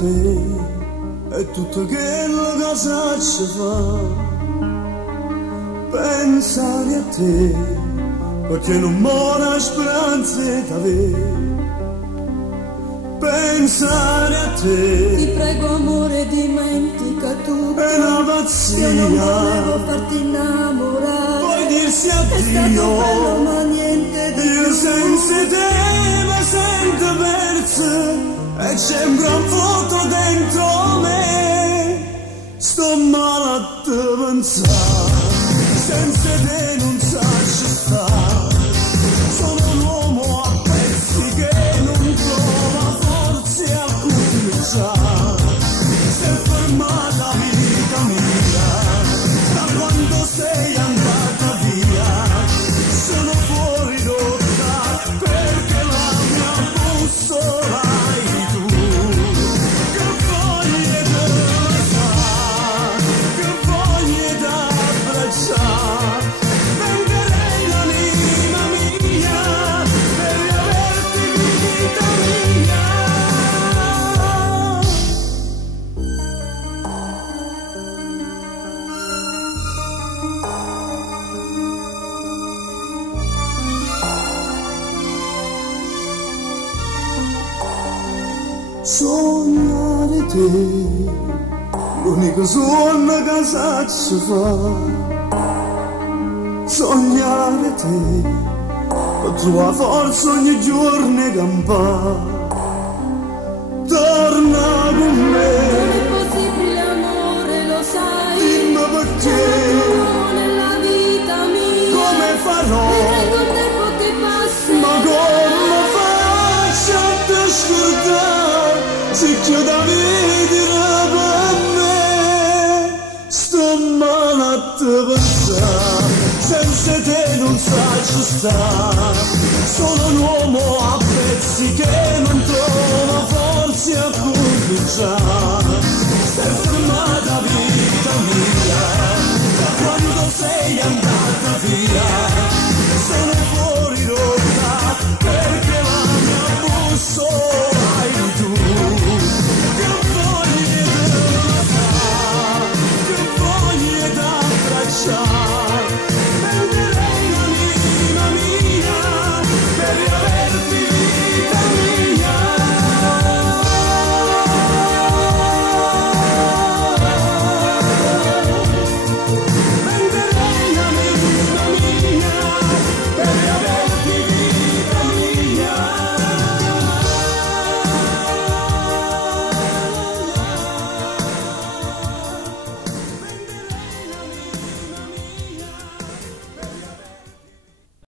te è tutto quello che saccio fa. Pensare a te, perché non muore speranze d'avere. Pensare a te, ti prego amore, dimentica tutto. è una pazzia. Io non volevo farti innamorare. Puoi dirsi È stato addio, bello ma niente di io più. senza te mi sento perso e c'è un gran vuoto dentro me. Sto male a te pensare, senza te non saccio stare. Sono un uomo a pezzi che non trova forze a cominciare. Si è fermata vita mia da quando sei andata via. Sono fuori rotta perché la mia bussola hai tu. Che voglia di lasciare, che voglia di abbracciare. Venderei l'anima mia per riaverti vita mia. Sognare te, l'unico sogno che saccio fa. Sognare te, per trovare forza ogni giorno e campare. Torna con Non me, è possibile amore, lo sai. dimmi perché, Non nella vita mia. come farò, Vedrai col tempo che passa. ma come faccio a te scordare, se chiudo a vedere per me. Sto male a te pensare, senza te non saccio stare. Sono un uomo a pezzi che non trova forze a cominciare. Si è fermata vita mia da quando sei andata.